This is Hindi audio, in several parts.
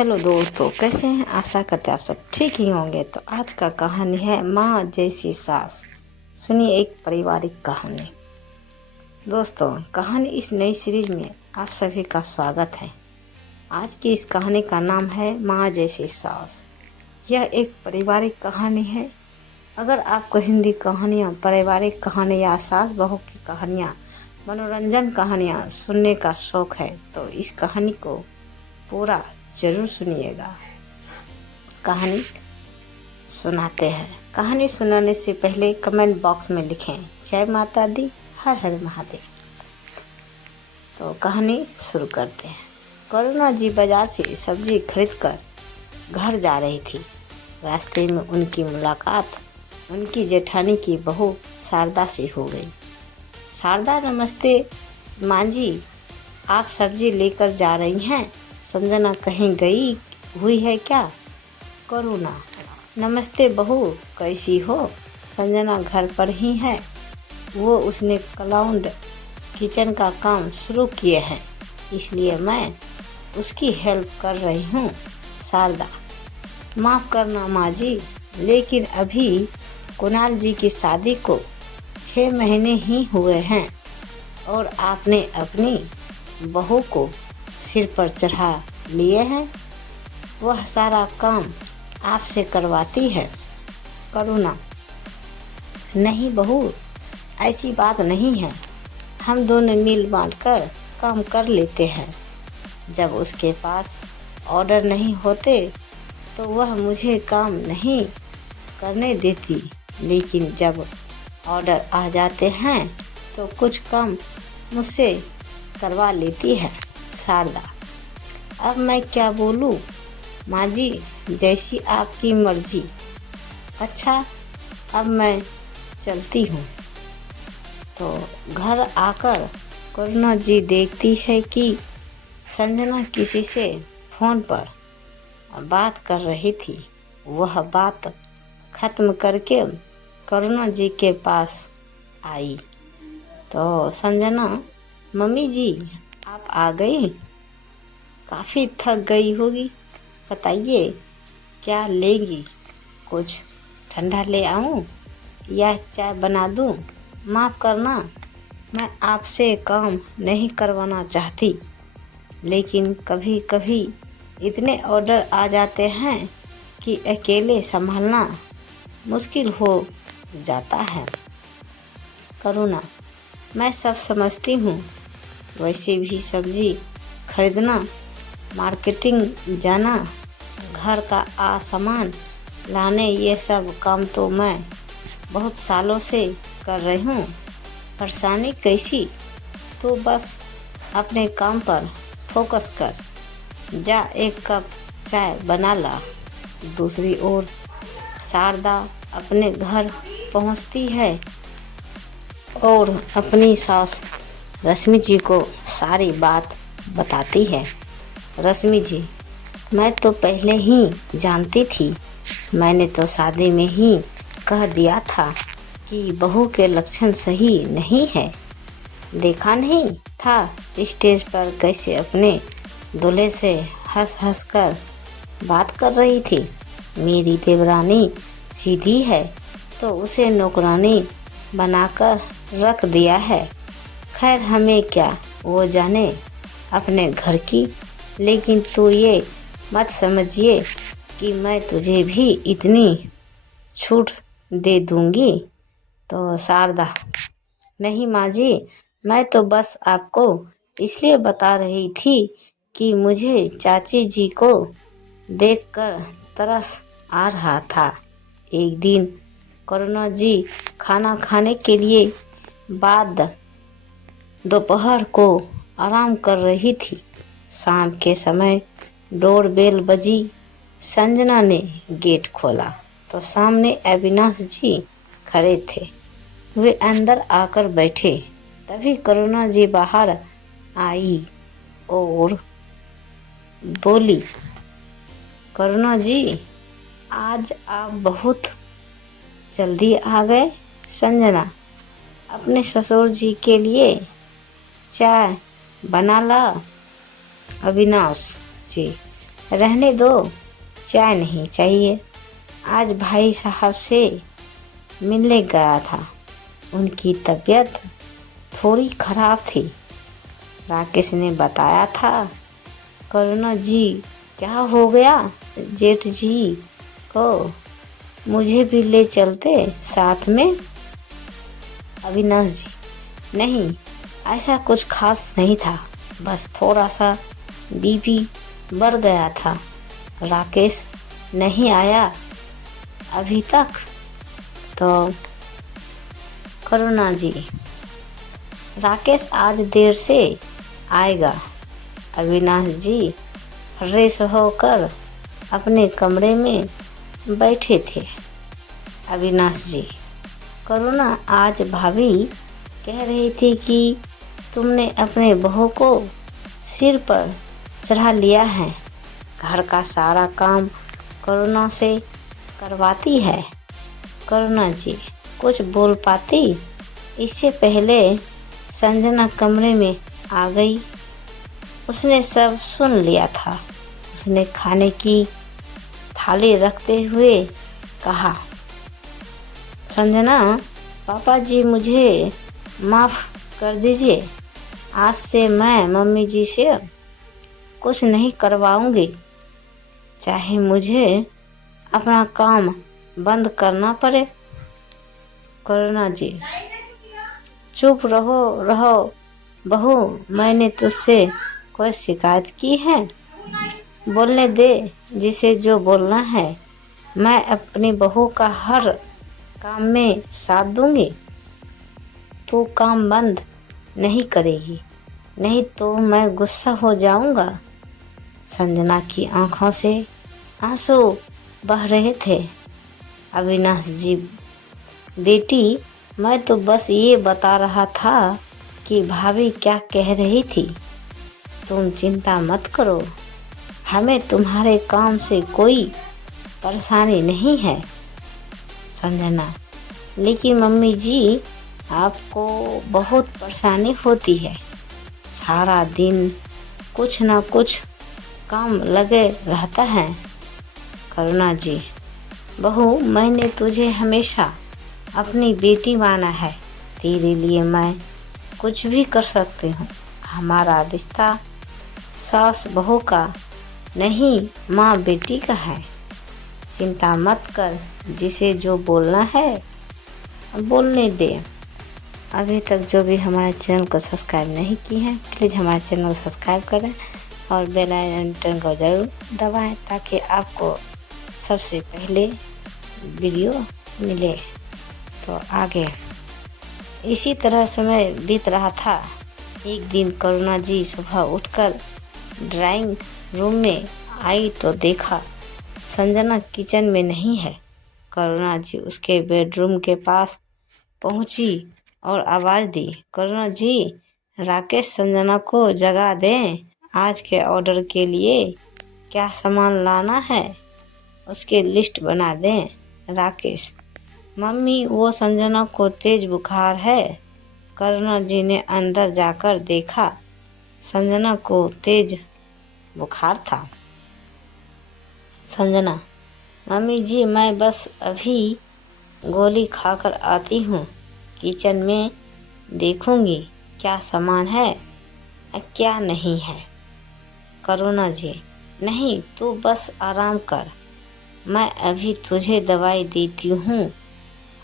हेलो दोस्तों, कैसे हैं? आशा करते हैं आप सब ठीक ही होंगे। तो आज का कहानी है माँ जैसी सास। सुनिए एक पारिवारिक कहानी। दोस्तों, कहानी इस नई सीरीज में आप सभी का स्वागत है। आज की इस कहानी का नाम है माँ जैसी सास। यह एक पारिवारिक कहानी है। अगर आपको हिंदी कहानियाँ, पारिवारिक कहानी या सास बहू की कहानियाँ, मनोरंजन कहानियाँ सुनने का शौक है तो इस कहानी को पूरा जरूर सुनिएगा। कहानी सुनाते हैं। कहानी सुनाने से पहले कमेंट बॉक्स में लिखें जय माता दी, हर हर महादेव। तो कहानी शुरू करते हैं। करुणा जी बाजार से सब्जी खरीदकर घर जा रही थी। रास्ते में उनकी मुलाकात उनकी जेठानी की बहू शारदा से हो गई। शारदा, नमस्ते माँ जी, आप सब्जी लेकर जा रही हैं? संजना कहीं गई हुई है क्या? करुणा, नमस्ते बहू, कैसी हो? संजना घर पर ही है। वो उसने क्लाउड किचन का काम शुरू किए हैं, इसलिए मैं उसकी हेल्प कर रही हूँ। शारदा, माफ़ करना माँ जी, लेकिन अभी कुणाल जी की शादी को 6 महीने ही हुए हैं और आपने अपनी बहू को सिर पर चढ़ा लिए हैं। वह सारा काम आपसे करवाती है। करुणा, नहीं बहू, ऐसी बात नहीं है। हम दोनों मिल बांट कर काम कर लेते हैं। जब उसके पास ऑर्डर नहीं होते तो वह मुझे काम नहीं करने देती, लेकिन जब ऑर्डर आ जाते हैं तो कुछ काम मुझसे करवा लेती है। शारदा, अब मैं क्या बोलूँ माँ जी, जैसी आपकी मर्जी। अच्छा, अब मैं चलती हूँ। तो घर आकर करुणा जी देखती है कि संजना किसी से फ़ोन पर बात कर रही थी। वह बात ख़त्म करके करुणा जी के पास आई तो संजना, मम्मी जी आप आ गई? काफ़ी थक गई होगी, बताइए क्या लेगी? कुछ ठंडा ले आऊं या चाय बना दूं? माफ़ करना, मैं आपसे काम नहीं करवाना चाहती, लेकिन कभी कभी इतने ऑर्डर आ जाते हैं कि अकेले संभालना मुश्किल हो जाता है। करुणा, मैं सब समझती हूँ, वैसे भी सब्जी खरीदना, मार्केटिंग जाना, घर का सामान लाने, ये सब काम तो मैं बहुत सालों से कर रही हूँ। परेशानी कैसी? तो बस अपने काम पर फोकस कर। जा एक कप चाय बना ला। दूसरी ओर शारदा अपने घर पहुँचती है और अपनी सास रश्मि जी को सारी बात बताती है। रश्मि जी, मैं तो पहले ही जानती थी। मैंने तो शादी में ही कह दिया था कि बहू के लक्षण सही नहीं है। देखा नहीं था स्टेज पर कैसे अपने दूल्हे से हंस हंस कर बात कर रही थी। मेरी देवरानी सीधी है तो उसे नौकरानी बनाकर रख दिया है। खैर, हमें क्या, वो जाने अपने घर की। लेकिन तू ये मत समझिए कि मैं तुझे भी इतनी छूट दे दूंगी। तो शारदा, नहीं माँ जी, मैं तो बस आपको इसलिए बता रही थी कि मुझे चाची जी को देखकर तरस आ रहा था। एक दिन करुणा जी खाना खाने के लिए बाद दोपहर को आराम कर रही थी। शाम के समय डोरबेल बजी। संजना ने गेट खोला तो सामने अविनाश जी खड़े थे। वे अंदर आकर बैठे। तभी करुणा जी बाहर आई और बोली, करुणा जी, आज आप बहुत जल्दी आ गए। संजना, अपने ससुर जी के लिए चाय बना ला। अविनाश जी, रहने दो, चाय नहीं चाहिए। आज भाई साहब से मिलने गया था, उनकी तबीयत थोड़ी खराब थी। राकेश ने बताया था। करुणा जी, क्या हो गया जेठ जी को? मुझे भी ले चलते साथ में। अविनाश जी, नहीं, ऐसा कुछ खास नहीं था, बस थोड़ा सा बीपी बढ़ गया था। राकेश नहीं आया अभी तक? तो करुणा जी, राकेश आज देर से आएगा। अविनाश जी फ्रेश होकर अपने कमरे में बैठे थे। अविनाश जी, करुणा आज भाभी कह रही थी कि तुमने अपने बहू को सिर पर चढ़ा लिया है, घर का सारा काम करुणा से करवाती है। करुणा जी कुछ बोल पाती, इससे पहले संजना कमरे में आ गई। उसने सब सुन लिया था। उसने खाने की थाली रखते हुए कहा, संजना, पापा जी मुझे माफ़ कर दीजिए। आज से मैं मम्मी जी से कुछ नहीं करवाऊंगी, चाहे मुझे अपना काम बंद करना पड़े। करुणा जी, चुप रहो बहू, मैंने तुझसे कोई शिकायत की है? बोलने दे जिसे जो बोलना है। मैं अपनी बहू का हर काम में साथ दूंगी। तू काम बंद नहीं करेगी, नहीं तो मैं गुस्सा हो जाऊंगा। संजना की आंखों से आंसू बह रहे थे। अविनाश जी, बेटी, मैं तो बस ये बता रहा था कि भाभी क्या कह रही थी। तुम चिंता मत करो, हमें तुम्हारे काम से कोई परेशानी नहीं है। संजना, लेकिन मम्मी जी, आपको बहुत परेशानी होती है। सारा दिन कुछ न कुछ काम लगे रहता है। करुणा जी, बहू, मैंने तुझे हमेशा अपनी बेटी माना है। तेरे लिए मैं कुछ भी कर सकती हूँ। हमारा रिश्ता सास बहू का नहीं, माँ बेटी का है। चिंता मत कर, जिसे जो बोलना है बोलने दे। अभी तक जो भी हमारे चैनल को सब्सक्राइब नहीं की हैं, प्लीज़ हमारे चैनल को सब्सक्राइब करें और बेल आइकन को ज़रूर दबाएं, ताकि आपको सबसे पहले वीडियो मिले। तो आगे इसी तरह समय बीत रहा था। एक दिन करुणा जी सुबह उठकर ड्राइंग रूम में आई तो देखा संजना किचन में नहीं है। करुणा जी उसके बेडरूम के पास पहुंची और आवाज़ दी, करुणा जी, राकेश संजना को जगा दें। आज के ऑर्डर के लिए क्या सामान लाना है उसकी लिस्ट बना दें। राकेश, मम्मी, वो संजना को तेज बुखार है। करुणा जी ने अंदर जाकर देखा, संजना को तेज बुखार था। संजना, मम्मी जी, मैं बस अभी गोली खाकर आती हूँ। किचन में देखूंगी क्या सामान है और क्या नहीं है। करुणा जी, नहीं, तू बस आराम कर, मैं अभी तुझे दवाई देती हूँ।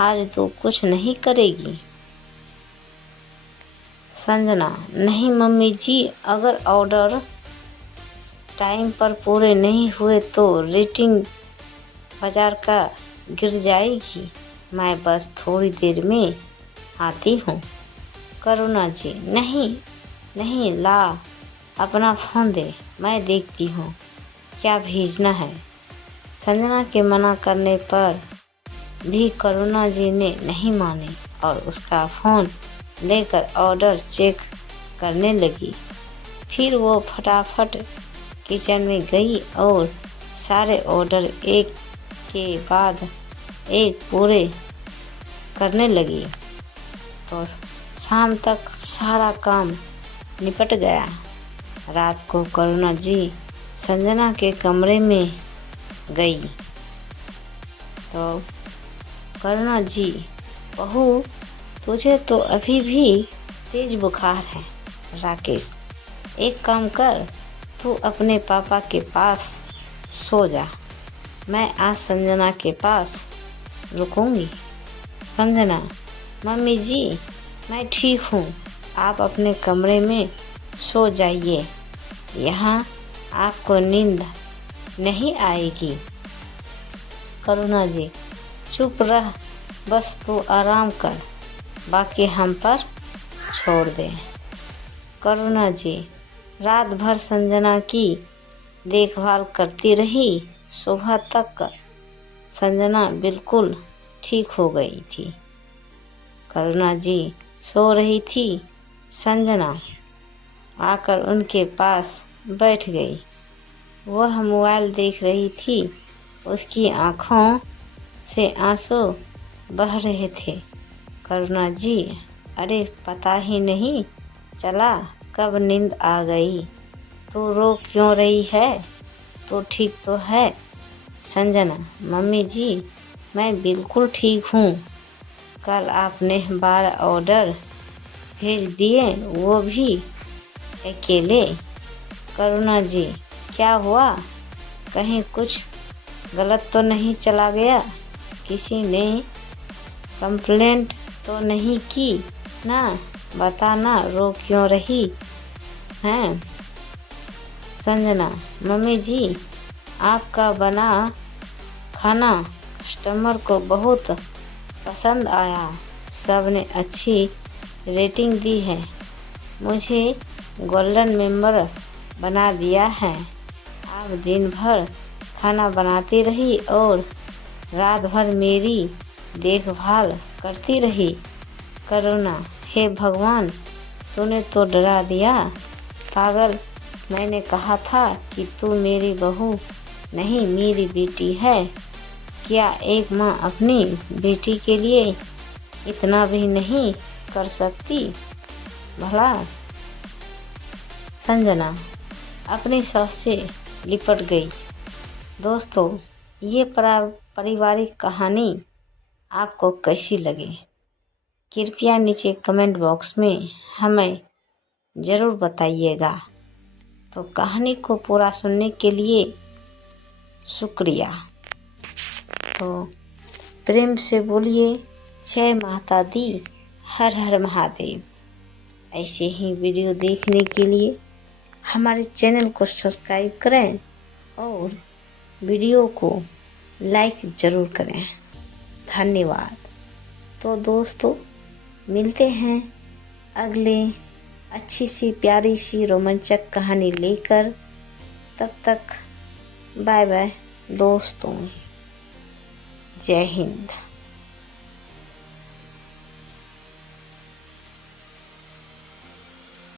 आज तो कुछ नहीं करेगी। संजना, नहीं मम्मी जी, अगर ऑर्डर टाइम पर पूरे नहीं हुए तो रेटिंग बाजार का गिर जाएगी। मैं बस थोड़ी देर में आती हूँ। करुणा जी, नहीं, ला अपना फ़ोन दे, मैं देखती हूँ क्या भेजना है। संजना के मना करने पर भी करुणा जी ने नहीं मानी और उसका फ़ोन लेकर ऑर्डर चेक करने लगी। फिर वो फटाफट किचन में गई और सारे ऑर्डर एक के बाद एक पूरे करने लगी। तो शाम तक सारा काम निपट गया। रात को करुणा जी संजना के कमरे में गई तो करुणा जी, बहू तुझे तो अभी भी तेज बुखार है। राकेश, एक काम कर, तू अपने पापा के पास सो जा, मैं आज संजना के पास रुकूंगी। संजना, मम्मी जी मैं ठीक हूँ, आप अपने कमरे में सो जाइए, यहाँ आपको नींद नहीं आएगी। करुणा जी, चुप रह, बस तू आराम कर, बाकी हम पर छोड़ दे। करुणा जी, रात भर संजना की देखभाल करती रही, सुबह तक संजना बिल्कुल ठीक हो गई थी। करुणा जी सो रही थी, संजना आकर उनके पास बैठ गई। वह मोबाइल देख रही थी, उसकी आँखों से आंसू बह रहे थे। करुणा जी, अरे पता ही नहीं चला कब नींद आ गई, तू रो क्यों रही है, तू ठीक तो है। संजना, मम्मी जी मैं बिल्कुल ठीक हूँ, कल आपने 12 ऑर्डर भेज दिए, वो भी अकेले। करुणा जी, क्या हुआ, कहीं कुछ गलत तो नहीं चला गया, किसी ने कंप्लेंट तो नहीं की ना, बता ना, रो क्यों रही हैं। संजना, मम्मी जी आपका बना खाना कस्टमर को बहुत पसंद आया, सबने अच्छी रेटिंग दी है, मुझे गोल्डन मेंबर बना दिया है। आप दिन भर खाना बनाती रही और रात भर मेरी देखभाल करती रही। करुणा, हे भगवान, तूने तो डरा दिया, पागल, मैंने कहा था कि तू मेरी बहू नहीं मेरी बेटी है। क्या एक माँ अपनी बेटी के लिए इतना भी नहीं कर सकती भला। संजना अपनी सास से लिपट गई। दोस्तों, ये पारिवारिक कहानी आपको कैसी लगी, कृपया नीचे कमेंट बॉक्स में हमें ज़रूर बताइएगा। तो कहानी को पूरा सुनने के लिए शुक्रिया। तो प्रेम से बोलिए जय माता दी, हर हर महादेव। ऐसे ही वीडियो देखने के लिए हमारे चैनल को सब्सक्राइब करें और वीडियो को लाइक ज़रूर करें। धन्यवाद। तो दोस्तों, मिलते हैं अगले अच्छी सी प्यारी सी रोमांचक कहानी लेकर। तब तक बाय बाय दोस्तों, जय हिंद।